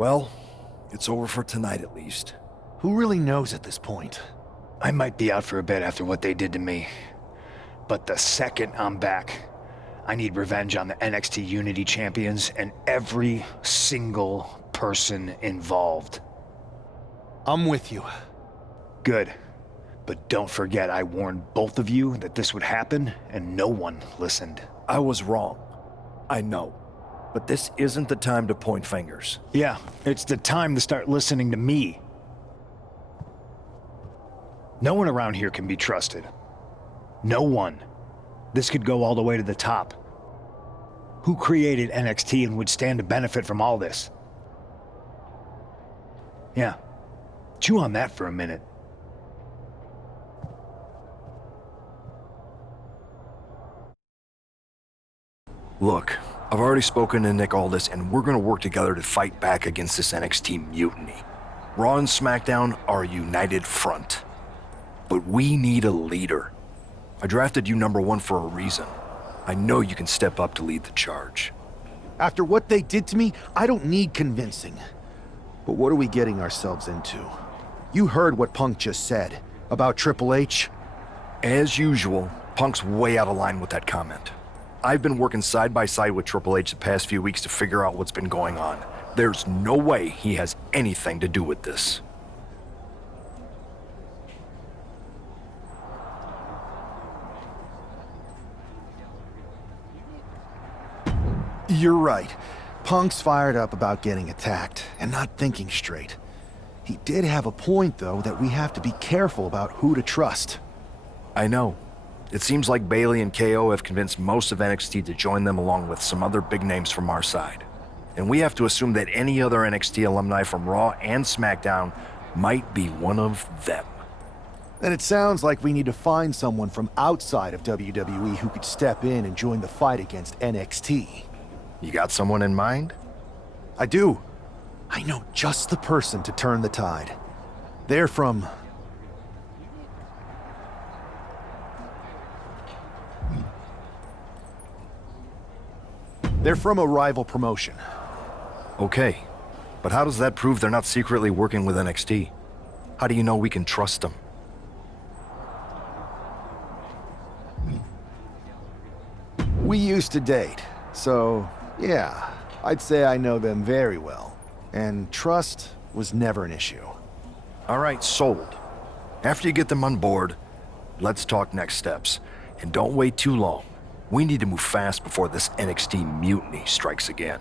Well, it's over for tonight at least. Who really knows at this point? I might be out for a bit after what they did to me. But the second I'm back, I need revenge on the NXT Unity Champions and every single person involved. I'm with you. Good. But don't forget I warned both of you that this would happen, and no one listened. I was wrong. I know. But this isn't the time to point fingers. Yeah, it's the time to start listening to me. No one around here can be trusted. No one. This could go all the way to the top. Who created NXT and would stand to benefit from all this? Yeah. Chew on that for a minute. Look, I've already spoken to Nick Aldis, and we're gonna work together to fight back against this NXT mutiny. Raw and SmackDown are a united front. But we need a leader. I drafted you #1 for a reason. I know you can step up to lead the charge. After what they did to me, I don't need convincing. But what are we getting ourselves into? You heard what Punk just said about Triple H. As usual, Punk's way out of line with that comment. I've been working side by side with Triple H the past few weeks to figure out what's been going on. There's no way he has anything to do with this. You're right. Punk's fired up about getting attacked and not thinking straight. He did have a point, though, that we have to be careful about who to trust. I know. It seems like Bayley and KO have convinced most of NXT to join them along with some other big names from our side. And we have to assume that any other NXT alumni from Raw and SmackDown might be one of them. Then it sounds like we need to find someone from outside of WWE who could step in and join the fight against NXT. You got someone in mind? I do. I know just the person to turn the tide. They're from... They're from a rival promotion. Okay, but how does that prove they're not secretly working with NXT? How do you know we can trust them? We used to date, so yeah, I'd say I know them very well. And trust was never an issue. All right, sold. After you get them on board, let's talk next steps. And don't wait too long. We need to move fast before this NXT mutiny strikes again.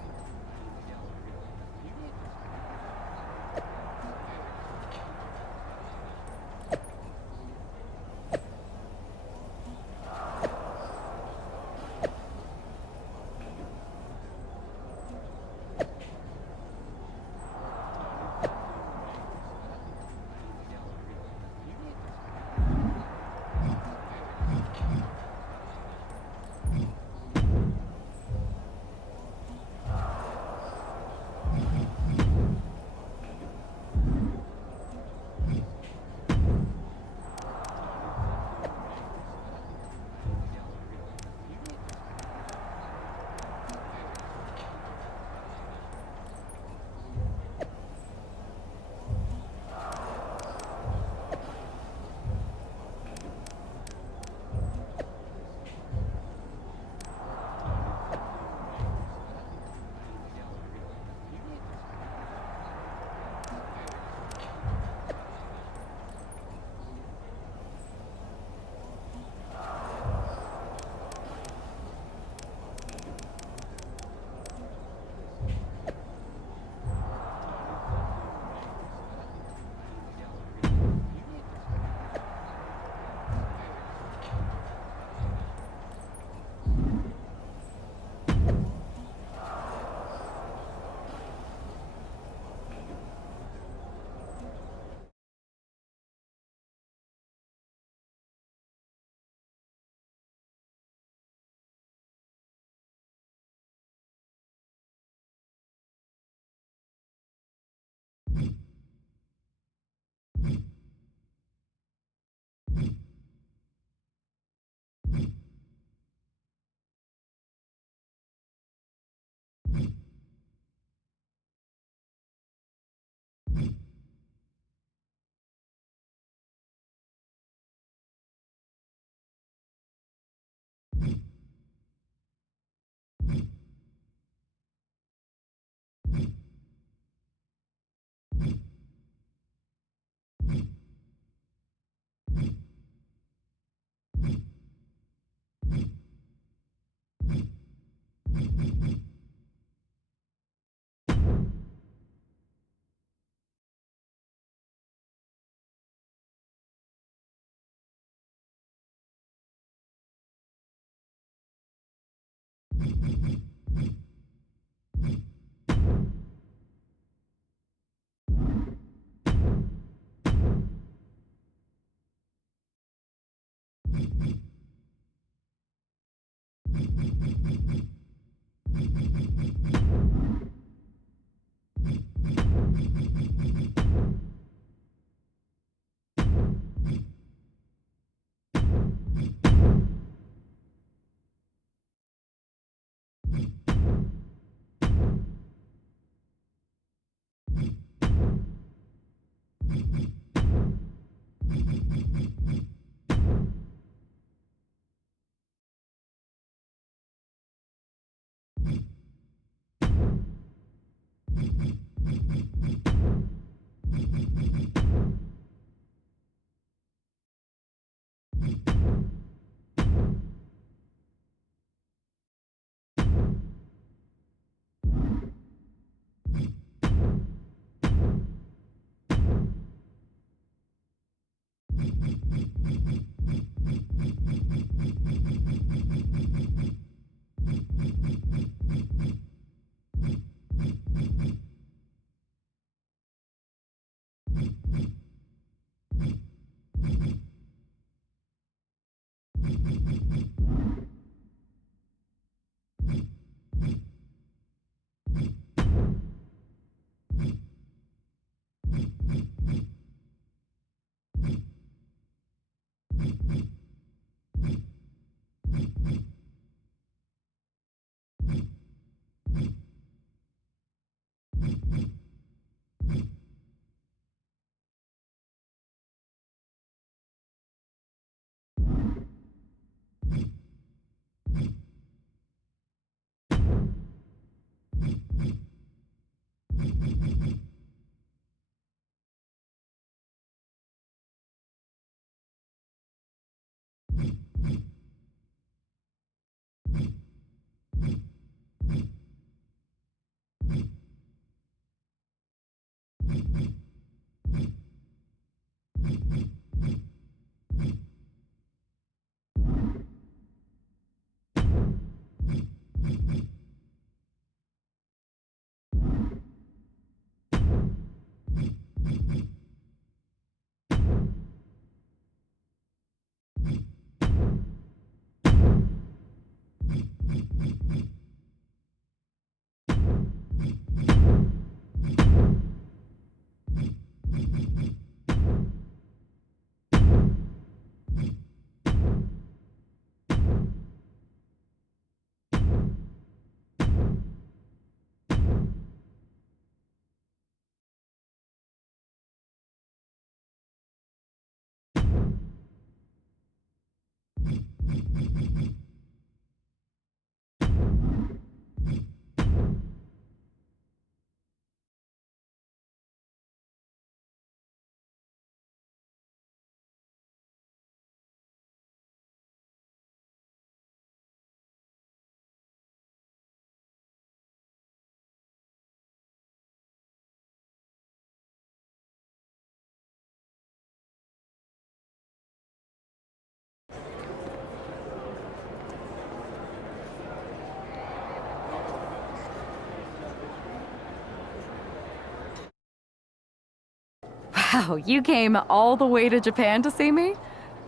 Wow, you came all the way to Japan to see me?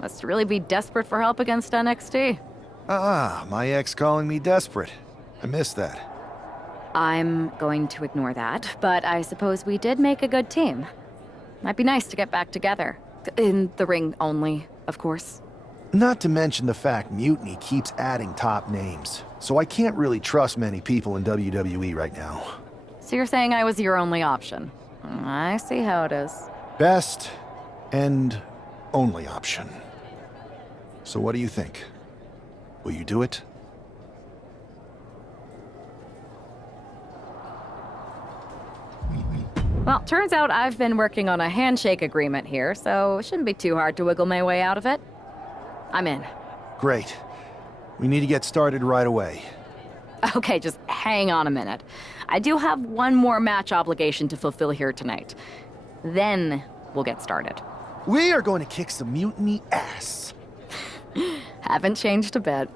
Must really be desperate for help against NXT. My ex calling me desperate. I missed that. I'm going to ignore that, but I suppose we did make a good team. Might be nice to get back together. In the ring only, of course. Not to mention the fact Mutiny keeps adding top names, so I can't really trust many people in WWE right now. So you're saying I was your only option? I see how it is. Best and only option. So what do you think? Will you do it? Well, turns out I've been working on a handshake agreement here, so it shouldn't be too hard to wiggle my way out of it. I'm in. Great. We need to get started right away. Okay, just hang on a minute. I do have one more match obligation to fulfill here tonight. Then we'll get started. We are going to kick some Mutiny ass. Haven't changed a bit.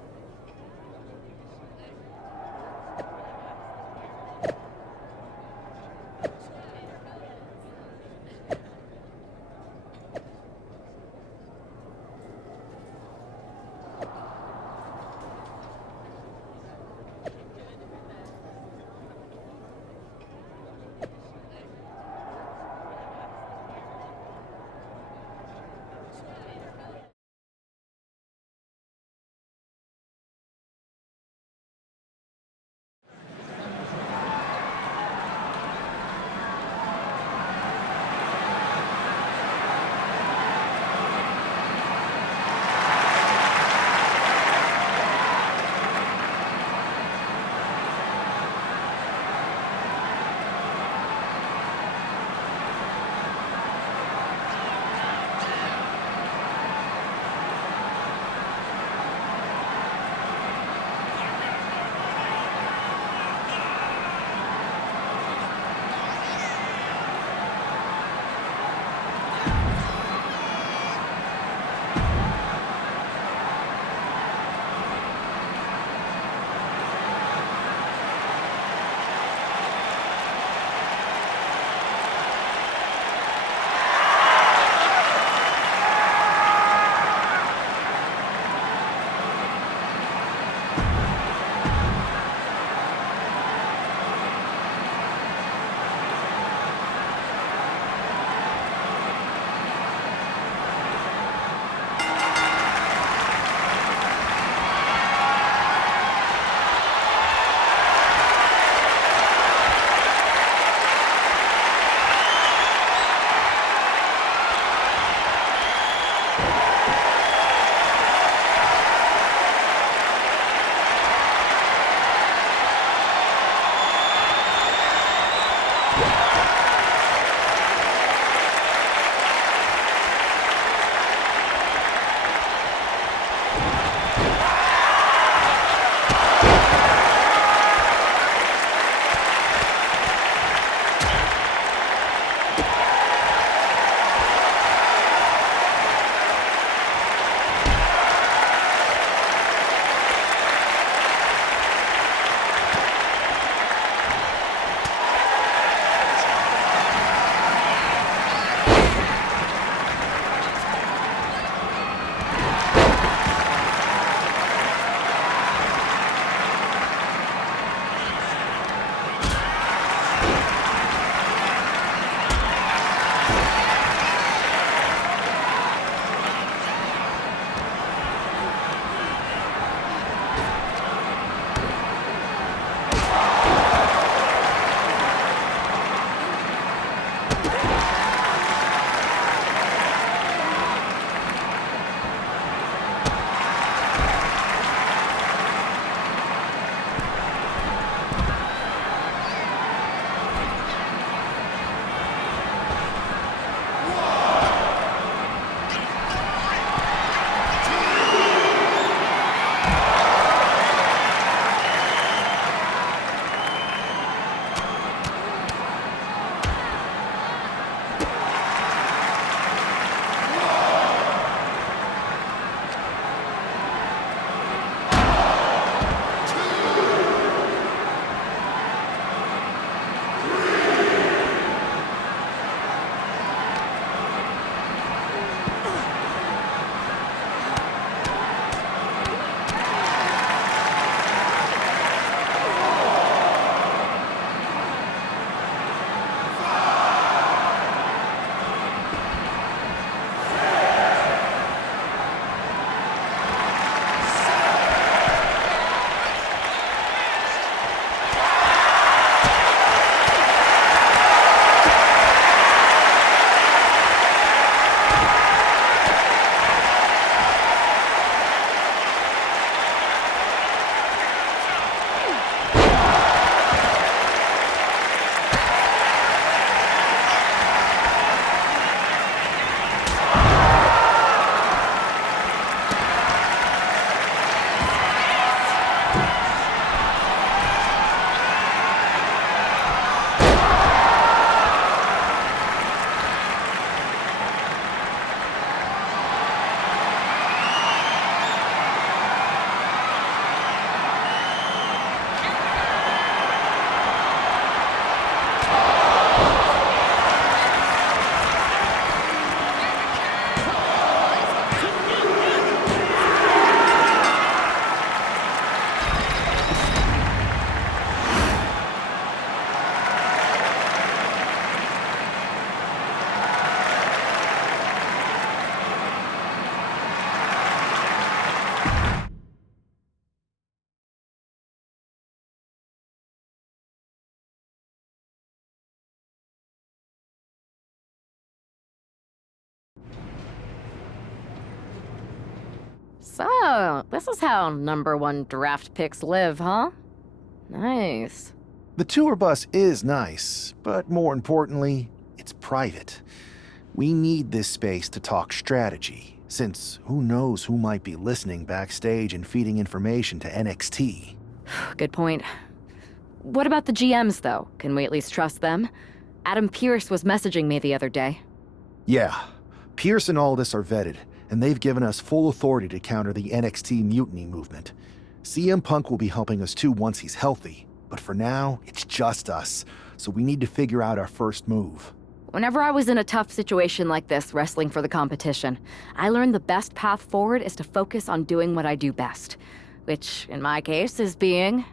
So, this is how #1 draft picks live, huh? Nice. The tour bus is nice, but more importantly, it's private. We need this space to talk strategy, since who knows who might be listening backstage and feeding information to NXT. Good point. What about the GMs, though? Can we at least trust them? Adam Pearce was messaging me the other day. Yeah, Pierce and Aldis are vetted, and they've given us full authority to counter the NXT mutiny movement. CM Punk will be helping us too once he's healthy, but for now, it's just us, so we need to figure out our first move. Whenever I was in a tough situation like this, wrestling for the competition, I learned the best path forward is to focus on doing what I do best, which, in my case, is being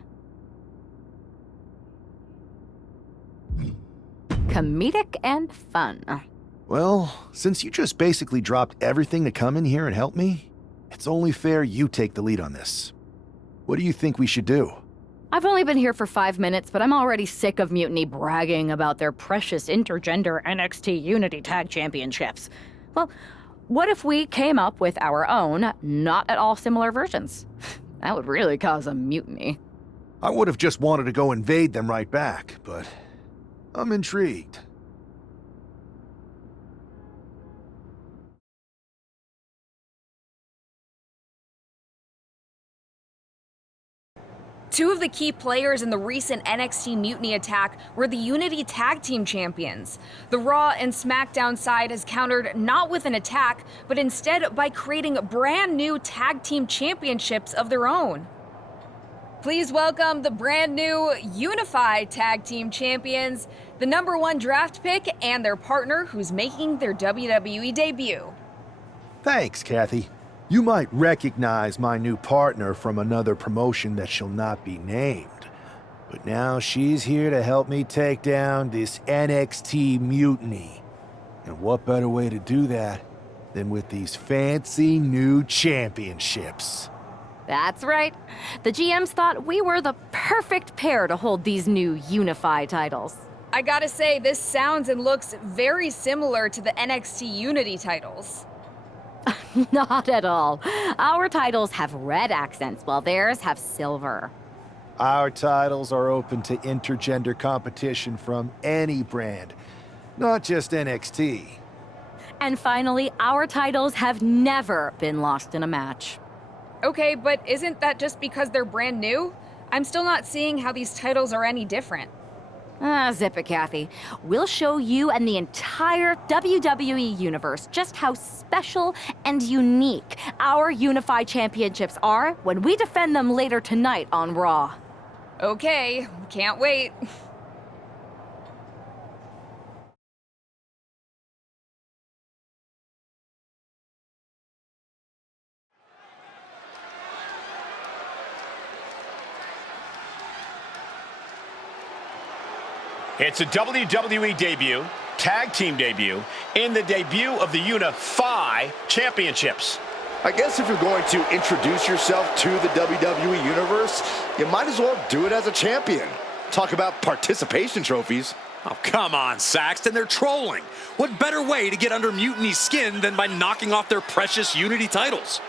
comedic and fun. Well, since you just basically dropped everything to come in here and help me, it's only fair you take the lead on this. What do you think we should do? I've only been here for 5 minutes, but I'm already sick of Mutiny bragging about their precious intergender NXT Unity Tag Championships. Well, what if we came up with our own, not at all similar versions? That would really cause a mutiny. I would have just wanted to go invade them right back, but I'm intrigued. Two of the key players in the recent NXT Mutiny attack were the Unity Tag Team Champions. The Raw and SmackDown side has countered not with an attack, but instead by creating brand new Tag Team Championships of their own. Please welcome the brand new Unified Tag Team Champions, the #1 draft pick, and their partner who's making their WWE debut. Thanks, Kathy. You might recognize my new partner from another promotion that shall not be named. But now she's here to help me take down this NXT mutiny. And what better way to do that than with these fancy new championships? That's right. The GMs thought we were the perfect pair to hold these new Unified titles. I gotta say, this sounds and looks very similar to the NXT Unity titles. Not at all. Our titles have red accents, while theirs have silver. Our titles are open to intergender competition from any brand, not just NXT. And finally, our titles have never been lost in a match. Okay, but isn't that just because they're brand new? I'm still not seeing how these titles are any different. Zip it, Kathy. We'll show you and the entire WWE universe just how special and unique our Unified Championships are when we defend them later tonight on Raw. Okay, can't wait. It's a WWE debut, tag team debut, and the debut of the Unify Championships. I guess if you're going to introduce yourself to the WWE Universe, you might as well do it as a champion. Talk about participation trophies. Oh, come on, Saxton, they're trolling. What better way to get under Mutiny's skin than by knocking off their precious Unity titles?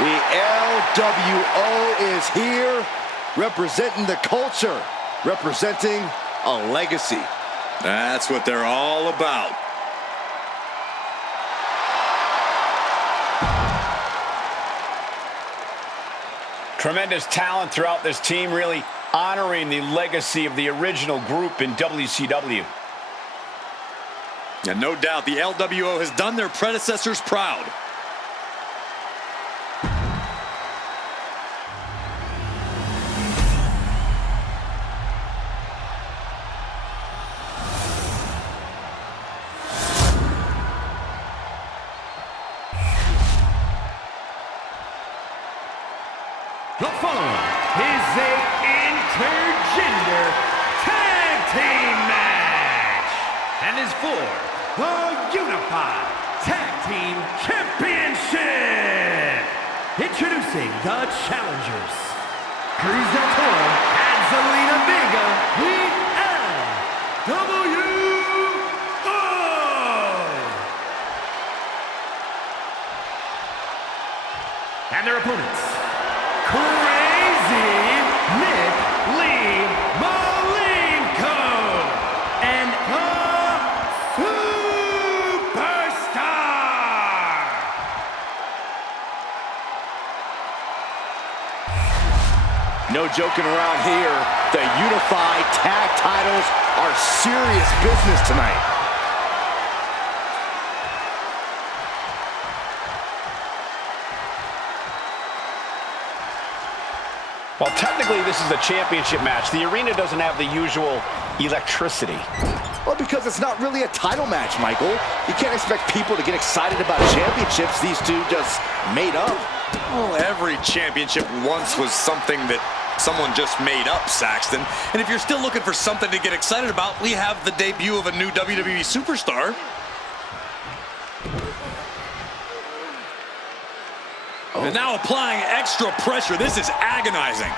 The LWO is here, representing the culture, representing a legacy. That's what they're all about. Tremendous talent throughout this team, really honoring the legacy of the original group in WCW. And no doubt the LWO has done their predecessors proud. following is a intergender tag team match and is for the Unified Tag Team Championship. Introducing the challengers, Cruz del Toro and Zelina Vega, the NWO. And their opponents, Crazy Nick Lee Malenko and the Superstar. No joking around here. The Unified Tag Titles are serious business tonight. Well, technically, this is a championship match. The arena doesn't have the usual electricity. Well, because it's not really a title match, Michael. You can't expect people to get excited about championships these two just made up. Well, every championship once was something that someone just made up, Saxton. And if you're still looking for something to get excited about, we have the debut of a new WWE superstar. And now applying extra pressure. This is agonizing.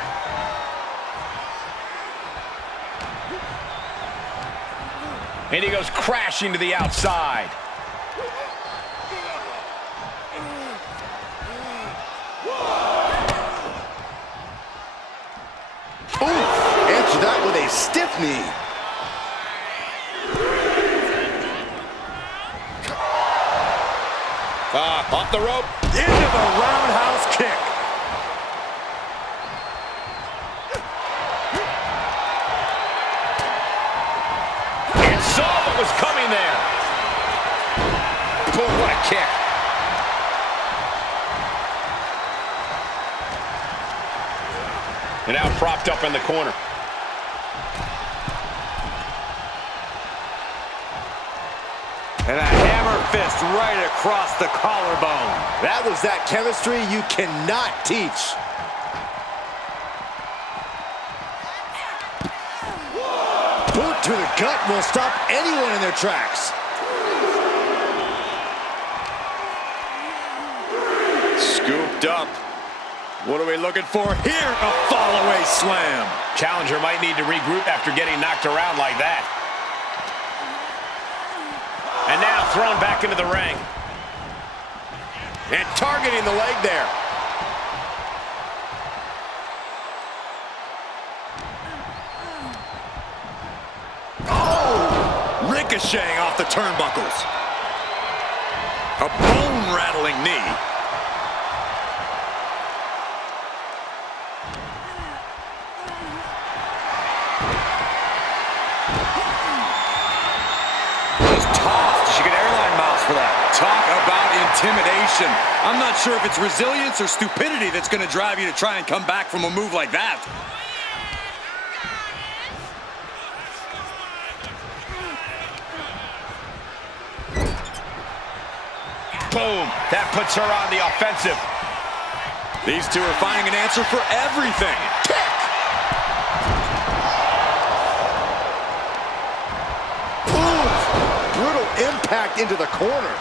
And he goes crashing to the outside. Ooh, answer that with a stiff knee. Off the rope, into the roundhouse kick. And saw what was coming there. Boom, what a kick. And now propped up in the corner. And a hammer fist right across the collarbone. That was that chemistry you cannot teach. Boot to the gut will stop anyone in their tracks. Scooped up. What are we looking for here? A fall-away slam. Challenger might need to regroup after getting knocked around like that. And now thrown back into the ring. And targeting the leg there. Oh! Ricocheting off the turnbuckles. A bone-rattling knee. Talk about intimidation. I'm not sure if it's resilience or stupidity that's going to drive you to try and come back from a move like that. Boom. That puts her on the offensive. These two are finding an answer for everything. Brutal impact into the corner.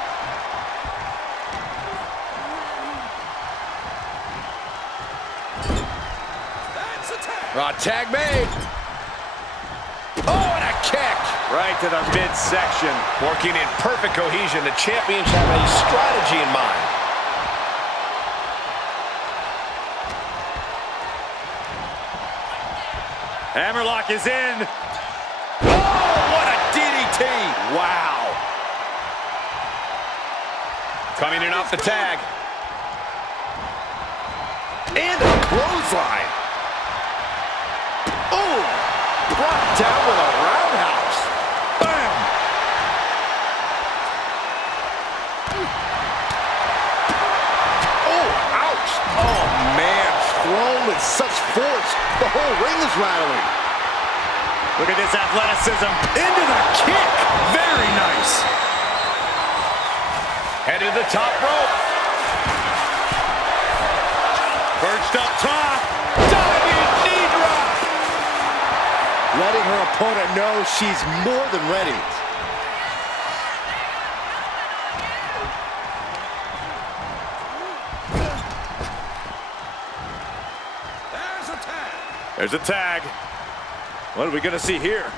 Tag made. Oh, and a kick. Right to the midsection. Working in perfect cohesion. The champions have a strategy in mind. Hammerlock is in. Oh, what a DDT. Wow. Coming in off the tag. And a clothesline. Oh, brought down with a roundhouse. Bam. Oh, ouch. Oh, man, thrown with such force. The whole ring is rattling. Look at this athleticism. Into the kick. Very nice. Headed to the top rope. Perched up top. Diving knee drop. Letting her opponent know she's more than ready. There's a tag. What are we going to see here?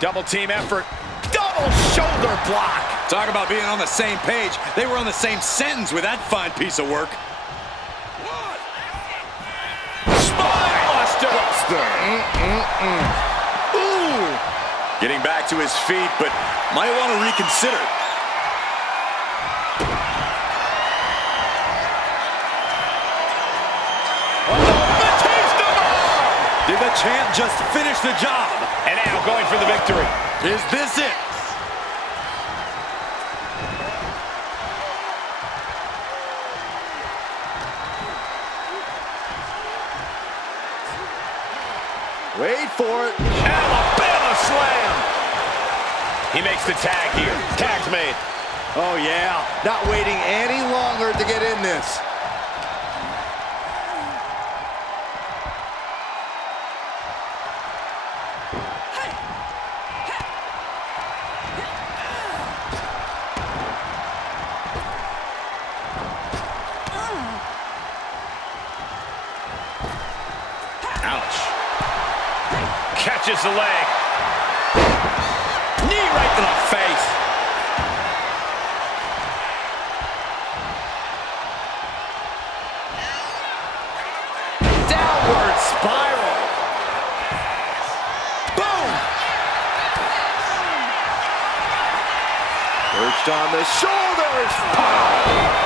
Double team effort. Double shoulder block. Talk about being on the same page. They were on the same sentence with that fine piece of work. Spine buster. Ooh. Getting back to his feet, but might want to reconsider. Did the champ just finish the job? And now going for the victory. Is this it? Wait for it. Alabama slam. He makes the tag here. Tag's made. Oh, yeah. Not waiting any longer to get in this. Catches the leg. Knee right to the face. Downward spiral. Boom. Perched on the shoulders.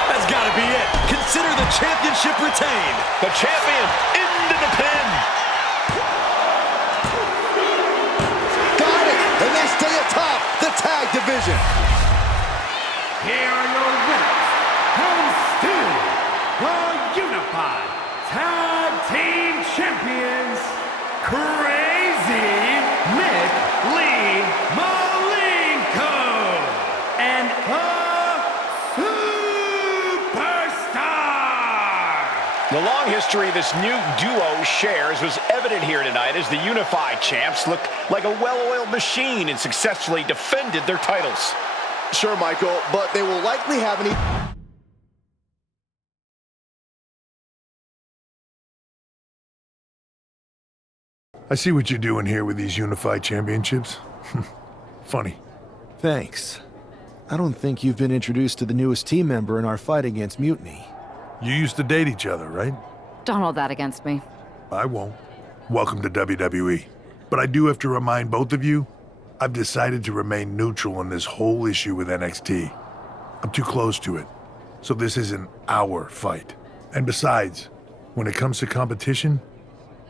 That's got to be it. Consider the championship retained. The champion into the pin. And they stay atop the tag division. Here are your winners, and still the Unified Tag Team Champions, Crazy Nick Lee Malenko and the Superstar. The long history this new duo shares was evident here tonight as the Unified Champs looked like a well-oiled machine and successfully defended their titles. Sure, Michael, but they will likely have any... I see what you're doing here with these Unified Championships. Funny. Thanks. I don't think you've been introduced to the newest team member in our fight against Mutiny. You used to date each other, right? Don't hold that against me. I won't. Welcome to WWE. But I do have to remind both of you, I've decided to remain neutral on this whole issue with NXT. I'm too close to it. So this isn't our fight. And besides, when it comes to competition,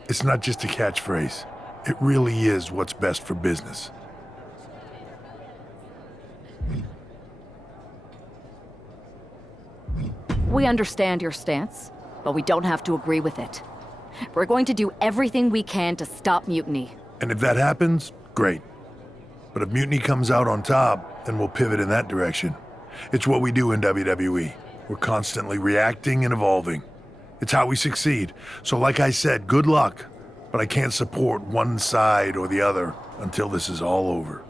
it's not just a catchphrase. It really is what's best for business. We understand your stance, but we don't have to agree with it. We're going to do everything we can to stop Mutiny. And if that happens, great. But if Mutiny comes out on top, then we'll pivot in that direction. It's what we do in WWE. We're constantly reacting and evolving. It's how we succeed. So like I said, good luck. But I can't support one side or the other until this is all over.